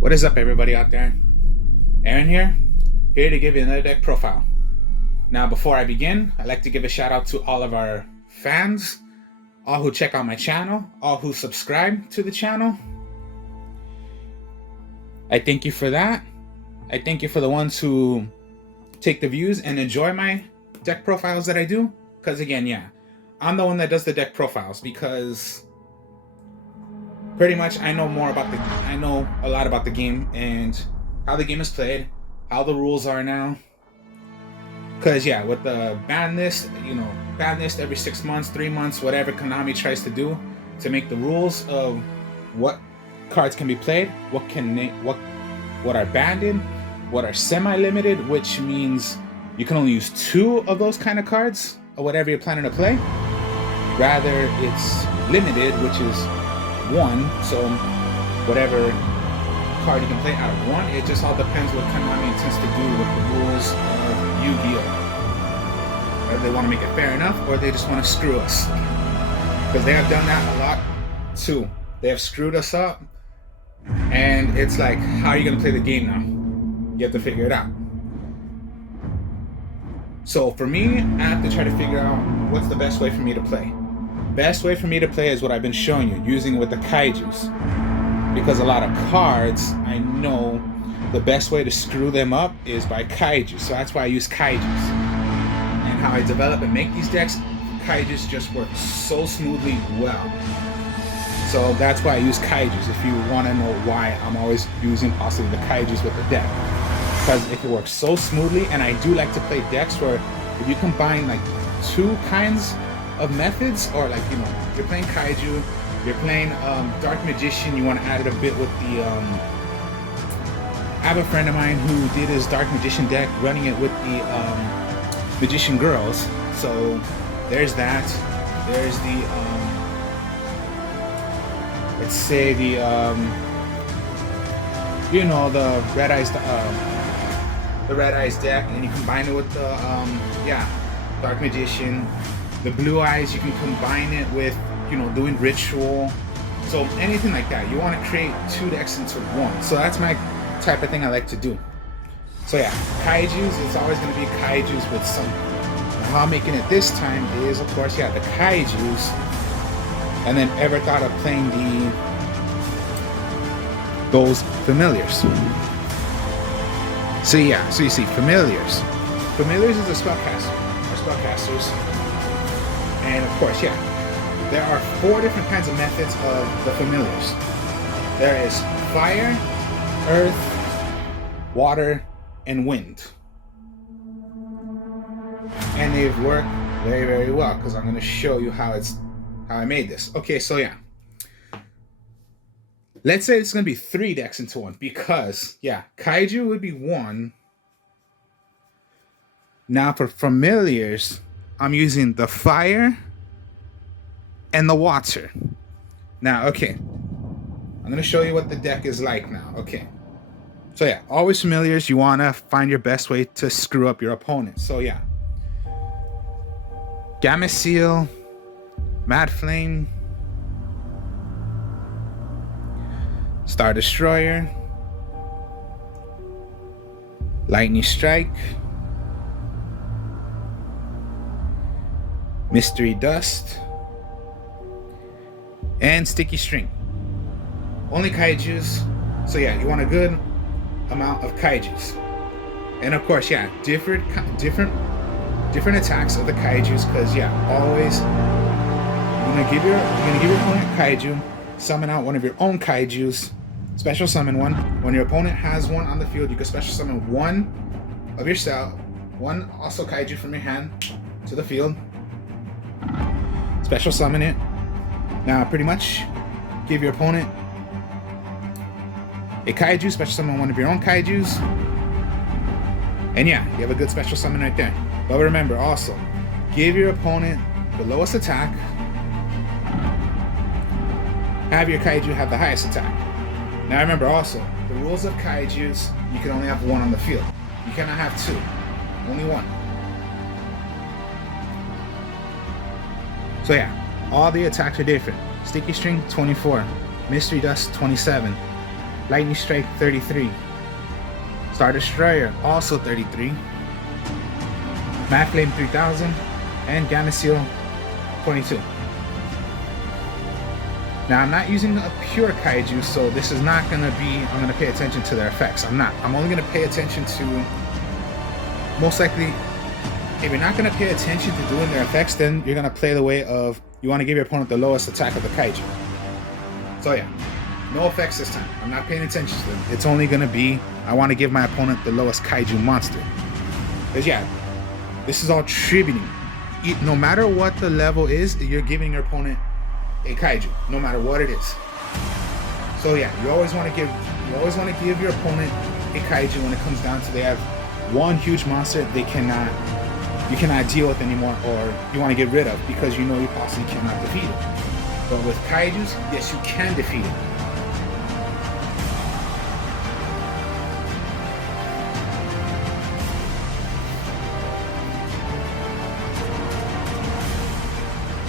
What is up, everybody out there? Aaron here to give you another deck profile. Now, before I begin, I'd like to give a shout out to all of our fans, all who check out my channel, all who subscribe to the channel. I thank you for that. I thank you for the ones who take the views and enjoy my deck profiles that I do. Because again, yeah, I'm the one that does the deck profiles because pretty much I know a lot about the game and how the game is played, how the rules are now. Because yeah, with the ban list, ban list every 6 months, 3 months, whatever Konami tries to do to make the rules of what cards can be played, what are banned in, what are semi-limited, which means you can only use 2 of those kind of cards or whatever you're planning to play. Rather, it's limited, which is 1. So whatever card you can play out of 1, it just all depends what Konami intends to do with the rules of Yu-Gi-Oh! Whether they want to make it fair enough or they just want to screw us. Because they have done that a lot too. They have screwed us up, and it's like, how are you going to play the game now? You have to figure it out. So for me, I have to try to figure out what's the best way for me to play. Best way for me to play is what I've been showing you, using it with the Kaijus. Because a lot of cards, I know the best way to screw them up is by Kaiju. So that's why I use Kaijus. And how I develop and make these decks, Kaijus just work so smoothly well. So that's why I use Kaijus, if you want to know why I'm always using possibly the Kaijus with the deck. Because it works so smoothly, and I do like to play decks where if you combine like 2 kinds of methods, or like, you're playing Kaiju, you're playing Dark Magician, you want to add it a bit with the I have a friend of mine who did his Dark Magician deck running it with the Magician Girls. So there's that. There's the let's say the the Red Eyes deck, and you combine it with the Dark Magician. The Blue Eyes, you can combine it with doing Ritual. So anything like that, you want to create 2 decks into 1. So that's my type of thing I like to do. So yeah, Kaijus, it's always going to be Kaijus with some. How I'm making it this time is, of course, the Kaijus, and then ever thought of playing those familiars. So yeah, so you see familiars. Familiars is a spellcaster, or spellcasters, and of course, there are 4 different kinds of methods of the familiars. There is fire, earth, water, and wind. And they've worked very, very well, because I'm going to show you how I made this. Okay, so yeah. Let's say it's going to be 3 decks into 1, because, Kaiju would be 1. Now for familiars, I'm using the fire and the water. Now, okay. I'm going to show you what the deck is like now. Okay. So always familiars, you want to find your best way to screw up your opponent. So Gamma Seal, Mad Flame, Star Destroyer, Lightning Strike, Mystery Dust, and Sticky String. Only Kaijus. So you want a good amount of Kaijus. And of course, different attacks of the Kaijus, because always you're gonna give your opponent Kaiju, summon out one of your own Kaijus, special summon one. When your opponent has one on the field, you can special summon one of yourself, one also Kaiju from your hand to the field. Special summon it. Now pretty much give your opponent a Kaiju, special summon one of your own Kaijus. And you have a good special summon right there. But remember also, give your opponent the lowest attack. Have your Kaiju have the highest attack. Now remember also, the rules of Kaijus, you can only have 1 on the field. You cannot have 2. Only 1. So All the attacks are different. Sticky String, 24. Mystery Dust, 27. Lightning Strike, 33. Star Destroyer, also 33. Mad Flame, 3000. And Gamma Seal, 22. Now, I'm not using a pure Kaiju, so this is not going to be, I'm going to pay attention to their effects. I'm not. I'm only going to pay attention to, most likely, if you're not going to pay attention to doing their effects, then you're going to play the way of, you want to give your opponent the lowest attack of the Kaiju. So yeah, no effects this time. I'm not paying attention to them. It's only going to be, I want to give my opponent the lowest Kaiju monster. Because yeah, this is all tributing. No matter what the level is, you're giving your opponent a Kaiju, no matter what it is. So yeah, you always want to give your opponent a Kaiju when it comes down to they have one huge monster you cannot deal with anymore, or you want to get rid of because you know you possibly cannot defeat it. But with Kaijus, yes, you can defeat it.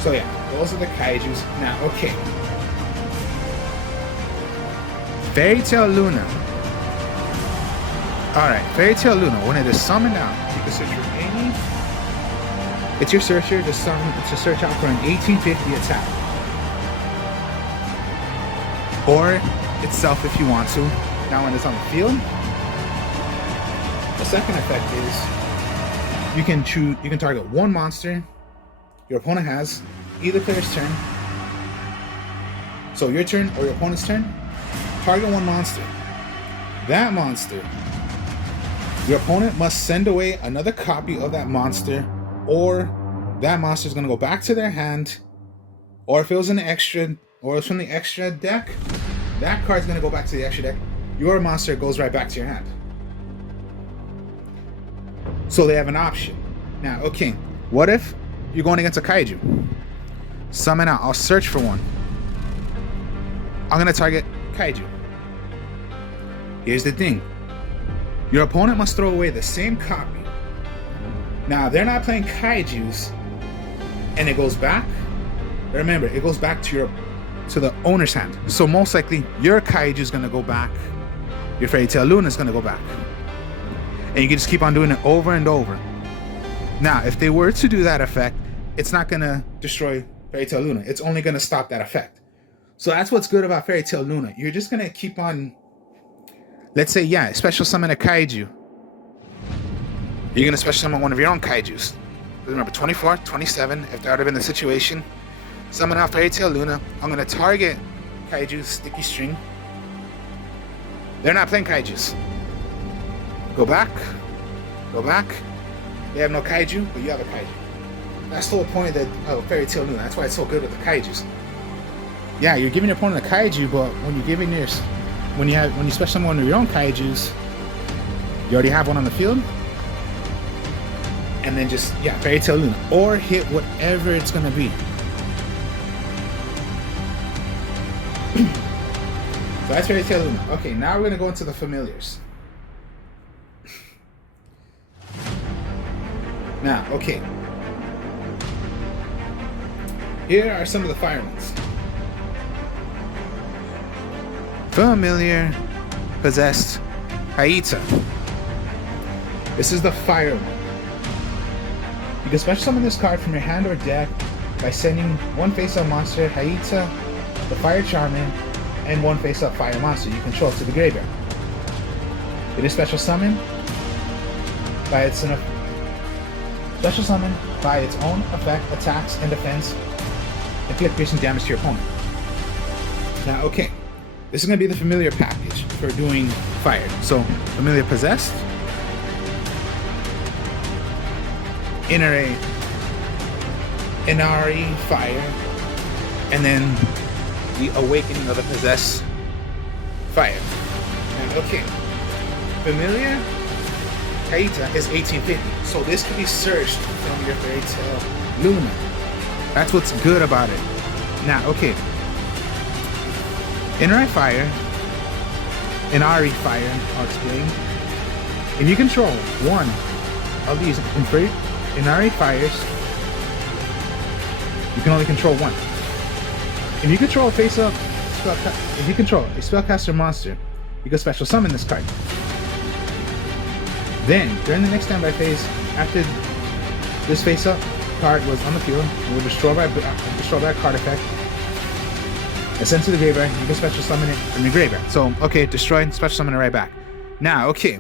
So yeah, those are the Kaijus. Now, okay. Fairy Tail Luna. Alright, Fairy Tail Luna. When it is summoned out, you can search for any... It's your searcher to search out for an 1850 attack. Or itself if you want to. Now when it's on the field, the second effect is you can target one monster your opponent has, either player's turn. So your turn or your opponent's turn, target one monster. That monster, your opponent must send away another copy of that monster, or that monster is going to go back to their hand, or if it was an extra, or it's from the extra deck, that card's going to go back to the extra deck. Your monster goes right back to your hand. So they have an option. Now, okay, what if you're going against a Kaiju? Summon out. I'll search for one. I'm going to target Kaiju. Here's the thing. Your opponent must throw away the same copy. Now, they're not playing Kaijus, and it goes back. Remember, it goes back to the owner's hand. So most likely, your Kaiju is going to go back. Your Fairy Tail Luna is going to go back. And you can just keep on doing it over and over. Now, if they were to do that effect, it's not going to destroy Fairy Tail Luna. It's only going to stop that effect. So that's what's good about Fairy Tail Luna. You're just going to keep on... Let's say, yeah, special summon a Kaiju. You're going to special summon one of your own Kaijus. Remember, 24, 27, if that would have been the situation. Summon out Fairy Tail Luna. I'm going to target Kaiju's Sticky String. They're not playing Kaijus. Go back. Go back. They have no Kaiju, but you have a Kaiju. That's the whole point of Fairy Tail Luna. That's why it's so good with the Kaijus. Yeah, you're giving your opponent a Kaiju, but when you're giving yours... When you special summon one of your own Kaijus, you already have one on the field, and then just, yeah, Fairy Tail Luna, or hit whatever it's gonna be. So that's Fairy Tail Luna. Okay, now we're gonna go into the familiars. Now, okay. Here are some of the fire ones. Familiar, Possessed, Haita. This is the fire one. You can special summon this card from your hand or deck by sending one face-up monster, Haita, the Fire Charmin, and one face-up fire monster you control to the graveyard. It is special summoned by its own effect, attacks, and defense, inflict piercing damage to your opponent. Now, okay. This is going to be the familiar package for doing fire. So, familiar Possessed, Inari Fire, and then the Awakening of the Possessed Fire. And okay, familiar Kaita is 1850, so this can be searched from your Fairy Tail Luna. That's what's good about it. Now, okay. Inari Fire, I'll explain. If you control one of these Inari Fires, you can only control one. If you control a face-up if you control a spellcaster monster, you can special summon this card. Then, during the next standby phase, after this face-up card was on the field, it will destroy by a card effect. And sent to the graveyard, you can special summon it from your graveyard. So, okay, destroy and special summon it right back. Now, okay.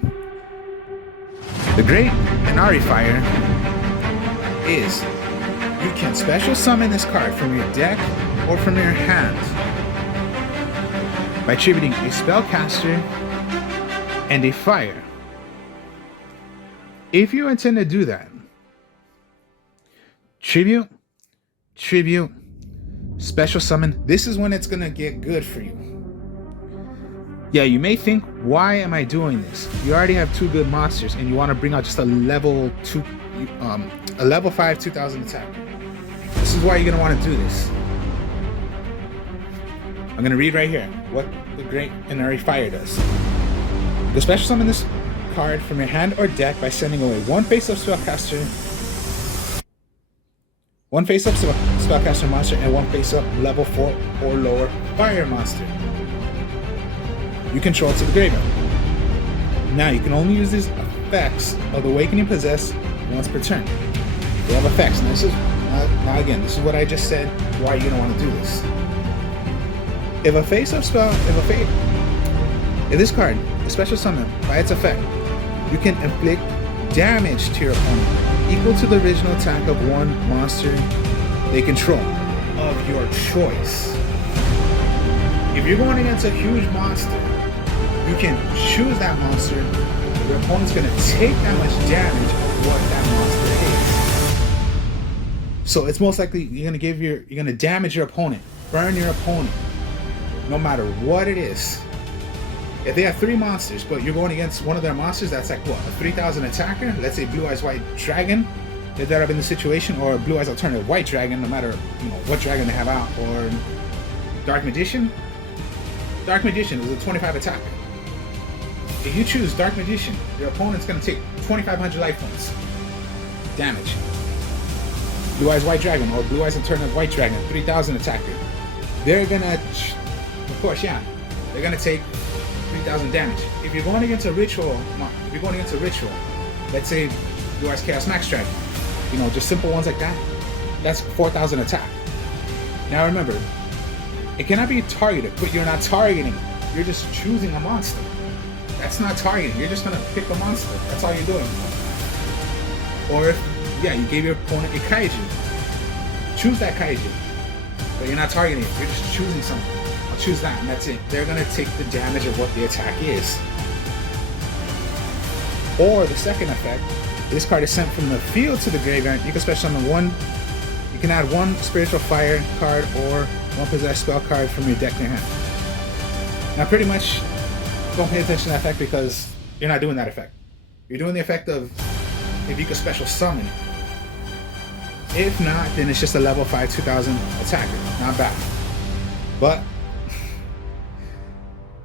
The great Inari Fire is you can special summon this card from your deck or from your hand by tributing a spellcaster and a fire. If you intend to do that, tribute, special summon, this is when it's gonna get good for you. Yeah, you may think, why am I doing this? You already have 2 good monsters and you want to bring out just a level 5 2000 attack. This is why you're gonna want to do this. I'm gonna read right here what the Great Inari Fire does. You can special summon this card from your hand or deck by sending away one face-up spellcaster monster and one face-up level 4 or lower fire monster you control to the graveyard. Now you can only use these effects of the Awakening Possess once per turn. They have effects, and this is now again, this is what I just said. Why you're gonna want to do this? If a face-up spell, if this card is special summoned by its effect, you can inflict damage to your opponent equal to the original attack of one monster they control of your choice. If you're going against a huge monster, you can choose that monster. Your opponent's going to take that much damage of what that monster is. So it's most likely you're going to damage your opponent, burn your opponent, no matter what it is. If they have 3 monsters, but you're going against one of their monsters that's like what, a 3000 attacker, let's say Blue Eyes White Dragon, if that have been the situation, or Blue Eyes Alternative White Dragon, no matter what dragon they have out, or Dark Magician. Dark Magician is a 25 attacker. If you choose Dark Magician, your opponent's going to take 2500 life points damage. Blue Eyes White Dragon or Blue Eyes Alternative White Dragon, 3000 attacker. They're gonna, of course, yeah, they're gonna take 3000 damage. If you're going against a ritual, let's say Blue Eyes Chaos Max Dragon, just simple ones like that, that's 4000 attack. Now remember, it cannot be targeted, but you're not targeting, you're just choosing a monster. That's not targeting, you're just gonna pick a monster, that's all you're doing. Or if, you gave your opponent a Kaiju, choose that Kaiju, but you're not targeting it, you're just choosing something. I'll choose that, and that's it. They're gonna take the damage of what the attack is. Or the second effect, this card is sent from the field to the graveyard. You can special summon one. You can add one Spiritual Fire card or one Possessed Spell card from your deck to your hand. Now, pretty much, don't pay attention to that effect because you're not doing that effect. You're doing the effect of if you could special summon it. If not, then it's just a level 5 2000 attacker. Not bad. But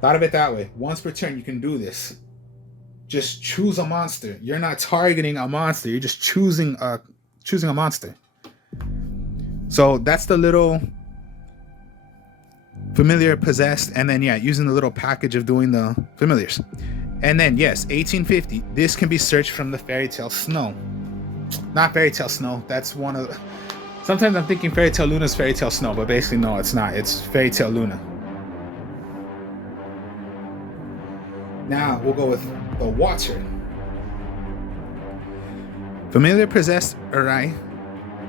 thought of it that way. Once per turn, you can do this. Just choose a monster. You're not targeting a monster. You're just choosing a monster. So that's the little familiar possessed, and then using the little package of doing the familiars. And then 1850. This can be searched from the Fairy Tale Snow. Not Fairy Tale Snow. That's one of. Sometimes I'm thinking Fairy Tale Luna's Fairy Tale Snow, but basically no, it's not. It's Fairy Tale Luna. Now we'll go with the water. Familiar Possessed Arai.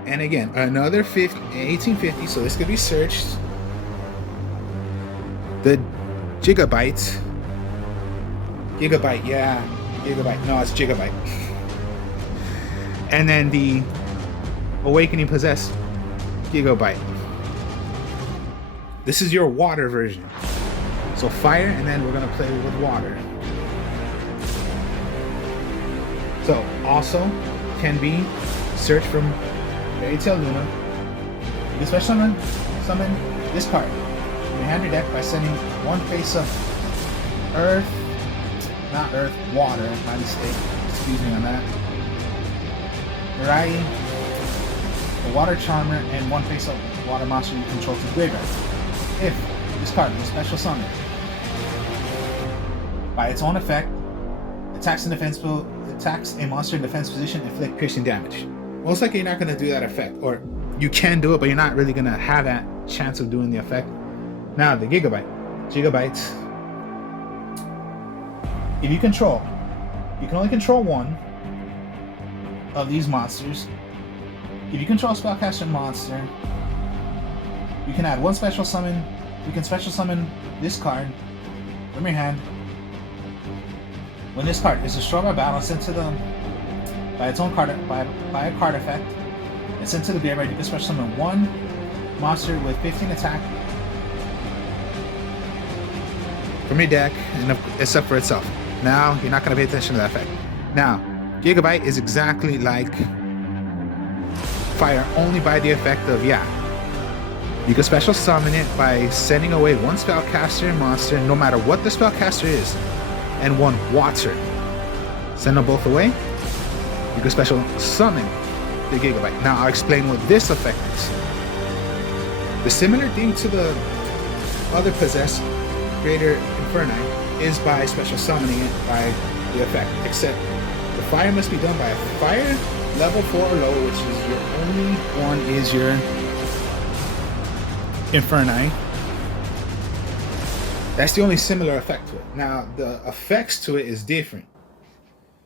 And again, another 1850, so this could be searched. The Gigabyte. No, it's Gigabyte. And then the Awakening Possessed Gigabyte. This is your water version. So fire, and then we're gonna play with water. So also can be searched from Fairy Tale Luna. You can special summon this card from your hand or deck by sending one face of water, my mistake. Excuse me on that. Rai, the Water Charmer, and one face of water monster you control to the graveyard. if this card is special summon by its own effect, attacks a monster in defense position, inflict piercing damage. Most likely you're not going to do that effect, or you can do it, but you're not really going to have that chance of doing the effect. Now the gigabytes. If you can only control one of these monsters. If you control a spellcaster monster, you can add one special summon. You can special summon this card from your hand. When this card is destroyed by battle, sent to the by its own card by a card effect, and sent to the graveyard, you can special summon one monster with 15 attack from your deck, and except for itself. Now you're not going to pay attention to that effect. Now, Gigabyte is exactly like Fire, only by the effect of you can special summon it by sending away one spellcaster monster, no matter what the spellcaster is, and one water. Send them both away. You can special summon the Gigabyte. Now I'll explain what this effect is. The similar thing to the other possessed Greater Inferni is by special summoning it by the effect, except the fire must be done by a fire level 4 or lower, which is your only one is your Inferni. That's the only similar effect to it. Now the effects to it is different.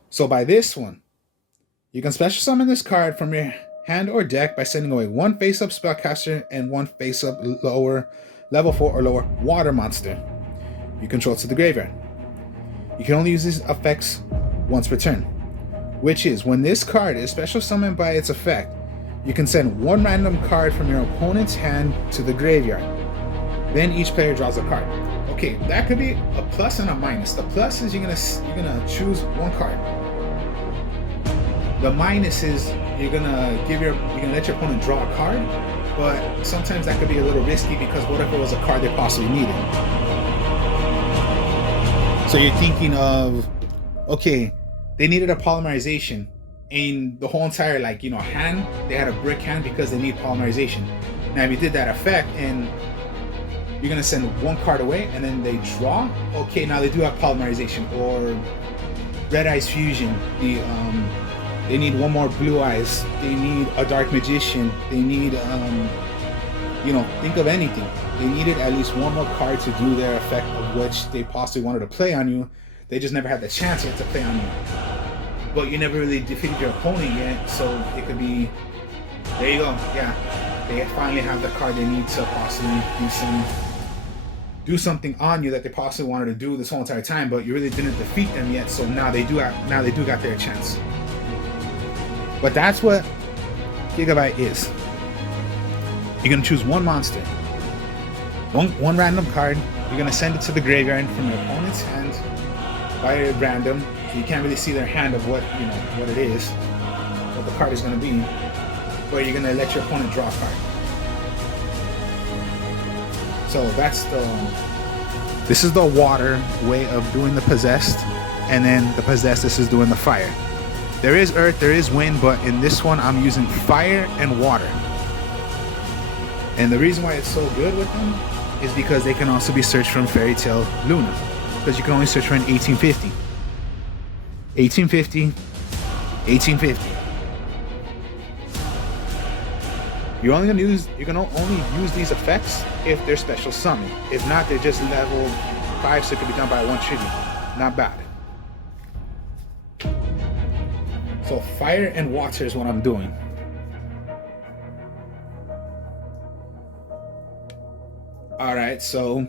So by this one, you can special summon this card from your hand or deck by sending away one face-up spellcaster and one face-up lower level 4 or lower water monster you control to the graveyard. You can only use these effects once per turn, which is when this card is special summoned by its effect, you can send one random card from your opponent's hand to the graveyard. Then each player draws a card. Okay, that could be a plus and a minus. The plus is you're gonna choose one card. The minus is you're gonna let your opponent draw a card, but sometimes that could be a little risky because what if it was a card they possibly needed? So you're thinking of, okay, they needed a polymerization in the whole entire hand. They had a brick hand because they need polymerization. Now if you did that effect and you're gonna send one card away and then they draw, okay, now they do have polymerization. Or Red Eyes Fusion, they need one more Blue Eyes, they need a Dark Magician, they need think of anything. They needed at least one more card to do their effect of which they possibly wanted to play on you. They just never had the chance yet to play on you. But you never really defeated your opponent yet, so it could be, there you go, they finally have the card they need to possibly do something on you that they possibly wanted to do this whole entire time, but you really didn't defeat them yet, so now they do got their chance. But that's what Gigabyte is. You're gonna choose one monster, one random card. You're gonna send it to the graveyard from your opponent's hand by random. So you can't really see their hand of what it is, what the card is gonna be. But you're gonna let your opponent draw a card. So this is the water way of doing the possessed, and then the possessed, this is doing the fire. There is earth, there is wind, but in this one I'm using fire and water. And the reason why it's so good with them is because they can also be searched from Fairy Tale Luna, because you can only search for an 1850. 1850, 1850. You're only use these effects if they're special summoned. If not, they're just level 5, so it can be done by one tribute. Not bad. So fire and water is what I'm doing. Alright, so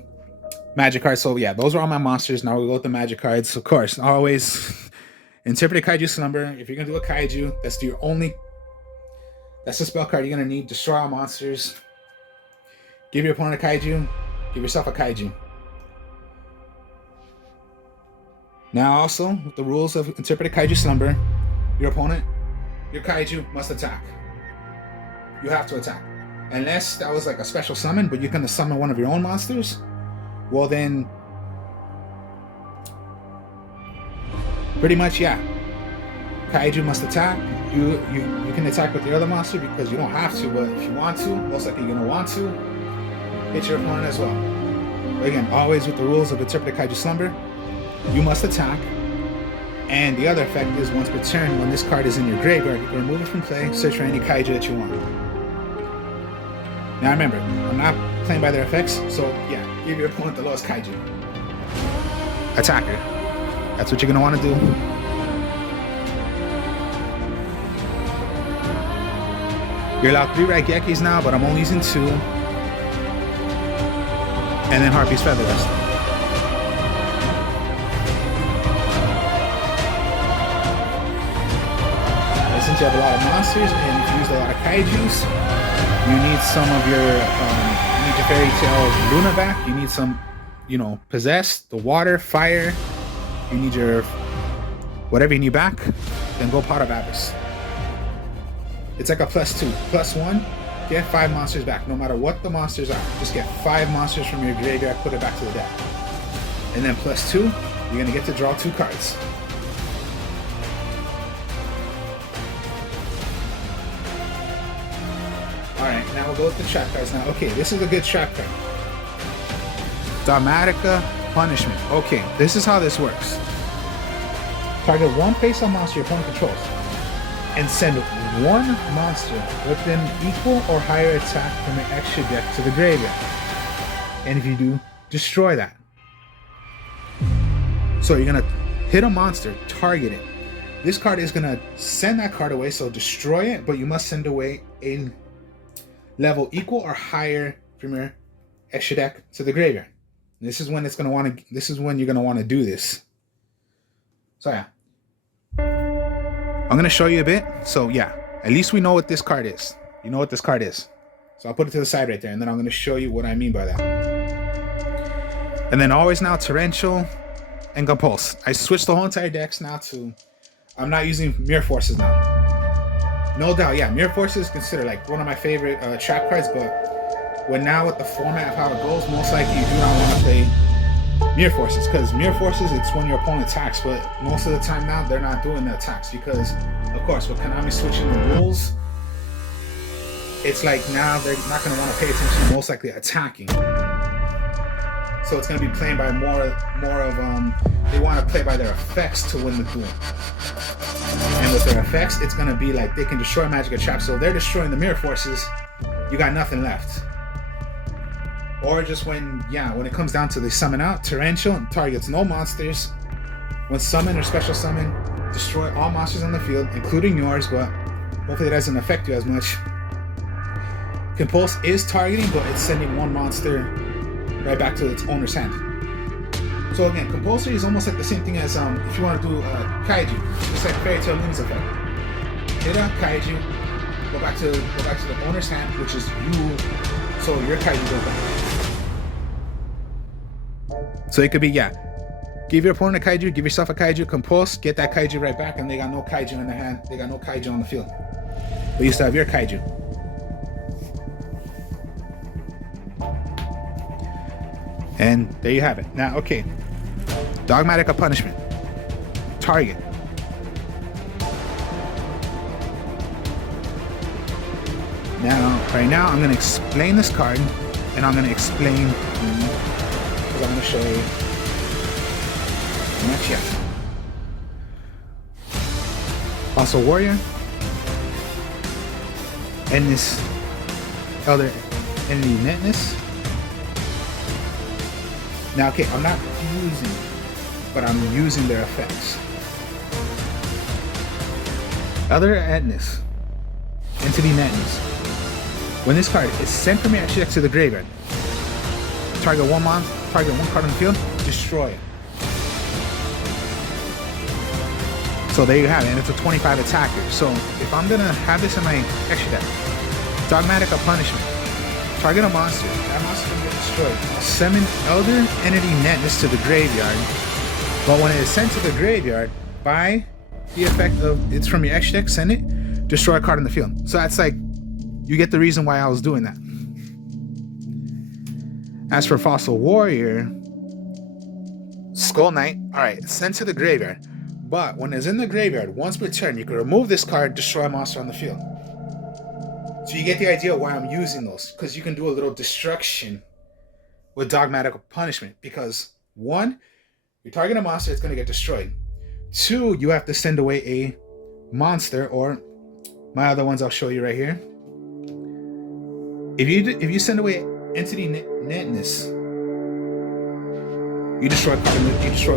magic cards. So yeah, those are all my monsters. Now we'll go with the magic cards. Of course, always interpret a Kaiju Slumber. If you're gonna do a Kaiju, that's the spell card you're gonna need. Destroy all monsters. Give your opponent a Kaiju. Give yourself a Kaiju. Now also, with the rules of interpret a Kaiju Slumber, your opponent, your Kaiju must attack. You have to attack. Unless that was like a special summon, but you're gonna summon one of your own monsters, well then, pretty much, yeah. Kaiju must attack. You can attack with the other monster because you don't have to, but if you want to, most likely you're gonna want to. hit your opponent as well. But again, always with the rules of Interpreted Kaiju Slumber, you must attack. And the other effect is once per turn, when this card is in your graveyard, you can remove it from play, search for any Kaiju that you want. Now remember, I'm not playing by their effects, so yeah, give your opponent the lowest Kaiju. Attacker. That's what you're going to want to do. You're allowed 3 Raigekis now, but I'm only using 2. And then Harpy's Feather Rest. Since you have a lot of monsters and you've used a lot of Kaijus, you need some of your, you need your Fairy Tale Luna back. You need some, you know, Possess, the water, fire. You need your, whatever you need back, then go Pot of Abyss. It's like a +2. +1, get 5 monsters back, no matter what the monsters are. Just get 5 monsters from your graveyard, put it back to the deck. And then +2, you're gonna get to draw 2 cards. Alright, now we'll go with the trap cards now. Okay, this is a good trap card. Dogmatica Punishment. Okay, this is how this works. Target 1 face-up monster your opponent controls, and send 1 monster with an equal or higher attack from your extra deck to the graveyard. And if you do, destroy that. So you're gonna hit a monster, target it. This card is gonna send that card away, so destroy it, but you must send away a level equal or higher from your extra deck to the graveyard. This is when it's gonna want to. This is when you're gonna want to do this. So yeah, I'm gonna show you a bit. So yeah, at least we know what this card is. You know what this card is. So I'll put it to the side right there, and then I'm gonna show you what I mean by that. And then always now Torrential and Compulse. I switched the whole entire decks now to. I'm not using Mirror Forces now. No doubt, yeah, Mirror Forces is considered like one of my favorite trap cards, but when now with the format of how it goes, most likely you do not want to play Mirror Forces, because Mirror Forces, it's when your opponent attacks, but most of the time now they're not doing the attacks because, of course, with Konami switching the rules, it's like now they're not going to want to pay attention to most likely attacking. So it's going to be playing by more of they want to play by their effects to win the duel. And with their effects, it's going to be like they can destroy magic or traps. So if they're destroying the Mirror Forces, you got nothing left. Or just when it comes down to the summon out, Torrential targets no monsters. When summon or special summon, destroy all monsters on the field, including yours, but hopefully it doesn't affect you as much. Compulse is targeting, but it's sending 1 monster right back to its owner's hand. So again, Compulsory is almost like the same thing as if you want to do Kaiju. It's like Fairy Tale Luna's effect. Hit a Kaiju, go back to the owner's hand, which is you. So your Kaiju goes back. So it could be, give your opponent a Kaiju, give yourself a Kaiju, Compulse, get that Kaiju right back, and they got no Kaiju in their hand. They got no Kaiju on the field. But you still have your Kaiju. And there you have it. Now, okay. Dogmatica Punishment. Target. Now, right now, I'm going to explain this card, and I'm going to explain, because I'm going to show you. Not yet. Also, Warrior. And this other enemy netness. Now, okay, I'm not using, but I'm using their effects. Other Etnus, Entity Netness. When this card is sent from your extra deck to the graveyard, target 1 card on the field, destroy it. So there you have it, and it's a 25 attacker. So if I'm gonna have this in my extra deck, Dogmatica Punishment. Target a monster. That monster can get destroyed. Summon Elder Entity Netness to the graveyard. But when it is sent to the graveyard, by the effect of it's from your extra deck, send it, destroy a card in the field. So that's like, you get the reason why I was doing that. As for Fossil Warrior, Skull Knight, alright, sent to the graveyard. But when it's in the graveyard, once per turn, you can remove this card, destroy a monster on the field. So you get the idea why I'm using those, because you can do a little destruction with dogmatic punishment because one, you target a monster, it's going to get destroyed. Two, you have to send away a monster, or my other ones I'll show you right here. If you send away entity netness, you destroy a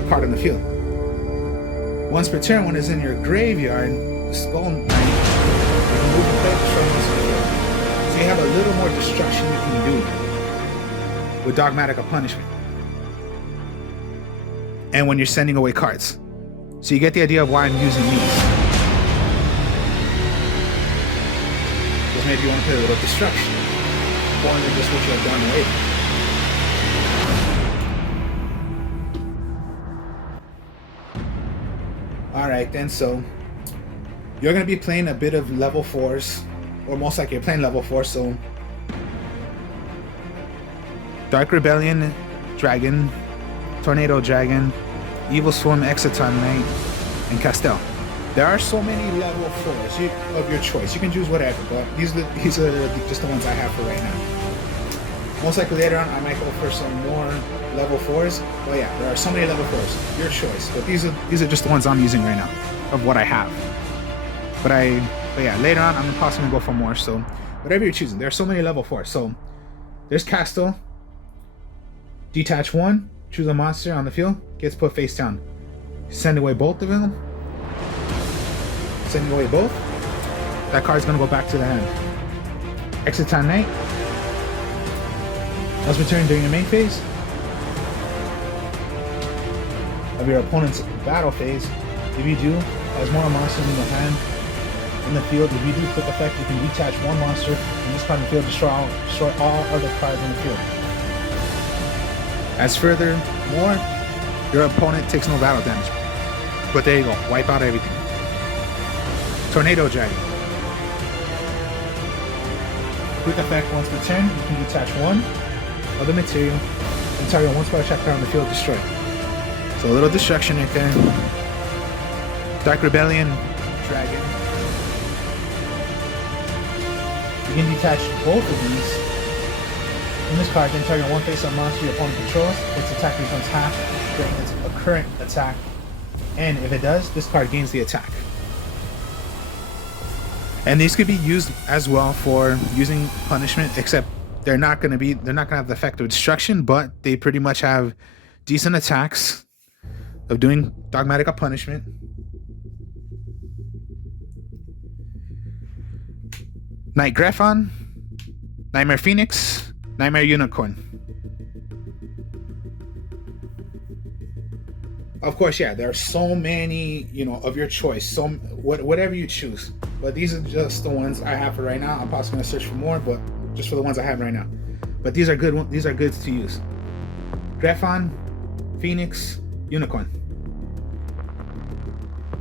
card in the field. Once per turn, when it's in your graveyard, the Skull Knight, you can move the play, destroy monster in the field. So you have a little more destruction you can do with dogmatic punishment. And when you're sending away cards. So you get the idea of why I'm using these. Because maybe you want to play a little destruction. More than just what you have done later. Alright then, so you're going to be playing a bit of level 4s. Or most likely you're playing level 4, so Dark Rebellion Dragon, Tornado Dragon, Evil Swarm Exciton Knight, and Castel. There are so many level 4s of your choice. You can choose whatever, but these are just the ones I have for right now. Most likely later on I might go for some more level 4s. But yeah, there are so many level 4s. Your choice. But these are just the ones I'm using right now of what I have. But yeah, later on I'm possibly gonna go for more. So whatever you're choosing, there are so many level 4s. So there's Castel. Detach one, choose a monster on the field, gets put face down. Send away both of them. Sending away both. That card's gonna go back to the hand. Exciton Knight. Must return during your main phase of your opponent's battle phase. If you do, as more monsters in the hand, in the field, if you do quick effect, you can detach one monster and this card in the field, destroy all other cards in the field. As furthermore, your opponent takes no battle damage. But there you go, wipe out everything. Tornado Dragon. Quick effect once per turn, you can detach one other material and target one spell check card on the field, destroy. So a little destruction right there. Dark Rebellion Dragon. You can detach both of these. In this card, then target one face-up monster your opponent controls. Its attack becomes half during its current attack. And if it does, this card gains the attack. And these could be used as well for using punishment, except they're not gonna have the effect of destruction, but they pretty much have decent attacks of doing dogmatic punishment. Night Griffon, Nightmare Phoenix, Nightmare Unicorn. Of course, yeah, there are so many, of your choice. So whatever you choose. But these are just the ones I have for right now. I'm possibly gonna search for more, but just for the ones I have right now. But these are good. These are good to use. Griffon, Phoenix, Unicorn.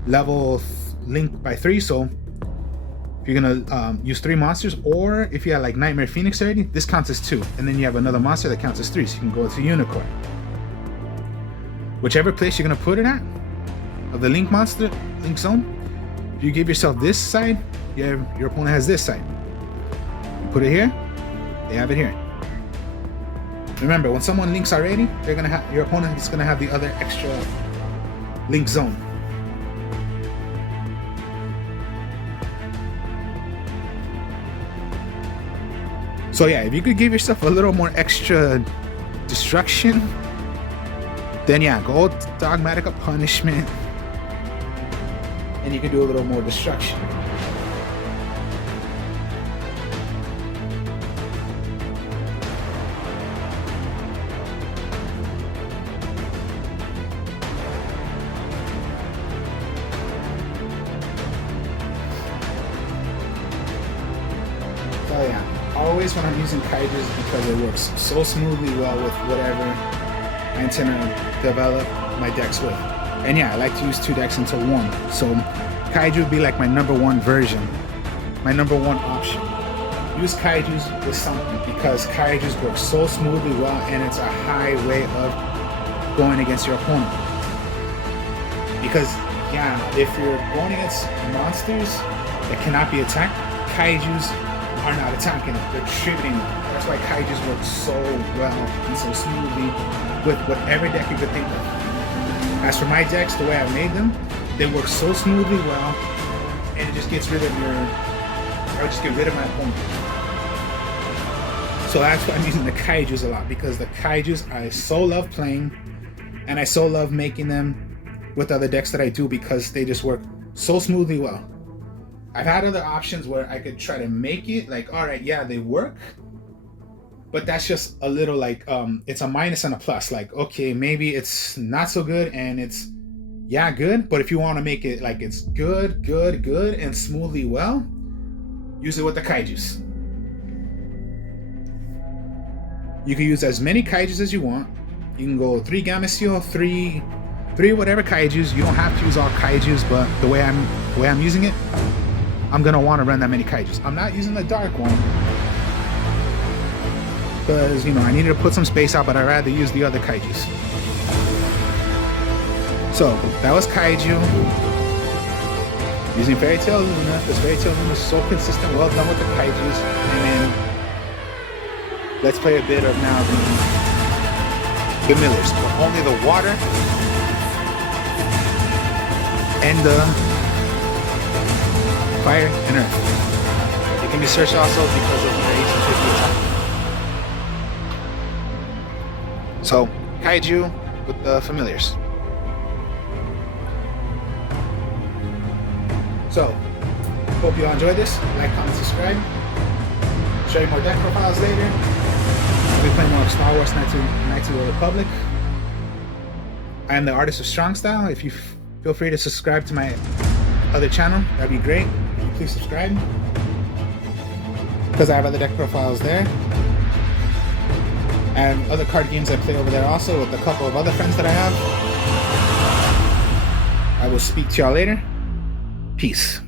Level link by 3. So if you're gonna use 3 monsters, or if you have like Nightmare Phoenix already, this counts as 2, and then you have another monster that counts as 3. So you can go to Unicorn. Whichever place you're gonna put it at of the link zone. If you give yourself this side, your opponent has this side. You put it here, they have it here. Remember, when someone links already, your opponent is gonna have the other extra link zone. So yeah, if you could give yourself a little more extra destruction, then yeah, go dogmatic punishment, and you can do a little more destruction. So yeah, always when I'm using Kaijus, because it works so smoothly well with whatever I intend to develop my decks with. And yeah, I like to use 2 decks into 1. So Kaiju would be like my number 1 version, my number 1 option. Use Kaijus with something, because Kaijus work so smoothly well, and it's a high way of going against your opponent. Because yeah, if you're going against monsters that cannot be attacked, Kaijus are not attacking it. They're distributing it. That's why Kaijus work so well and so smoothly with whatever deck you could think of. As for my decks, the way I made them, they work so smoothly well, and it just gets rid of or just get rid of my opponent. So that's why I'm using the Kaijus a lot, because the Kaijus I so love playing, and I so love making them with other decks that I do, because they just work so smoothly well. I've had other options where I could try to make it like, all right, yeah, they work, but that's just a little like, it's a minus and a plus. Like, okay, maybe it's not so good and it's, yeah, good, but if you want to make it like it's good, and smoothly well, use it with the Kaijus. You can use as many Kaijus as you want. You can go 3 Gamma Steel, 3 whatever Kaijus. You don't have to use all Kaijus, but the way I'm using it, I'm gonna want to run that many Kaijus. I'm not using the dark one because, you know, I needed to put some space out, but I'd rather use the other Kaijus. So that was Kaiju using Fairy Tail Luna, because Fairy Tail Luna is so consistent, well done with the Kaijus. And then let's play a bit of now the Millers, but only the water and the fire and earth. It can be searched also because of the HHP. So, Kaiju with the familiars. So, hope you all enjoyed this. Like, comment, subscribe. Show you more deck profiles later. I'll be playing more of Star Wars Knights of the Republic. I am the artist of Strong Style. If you feel free to subscribe to my other channel, that'd be great. Please subscribe, because I have other deck profiles there and other card games I play over there also with a couple of other friends that I have. I will speak to y'all later. Peace.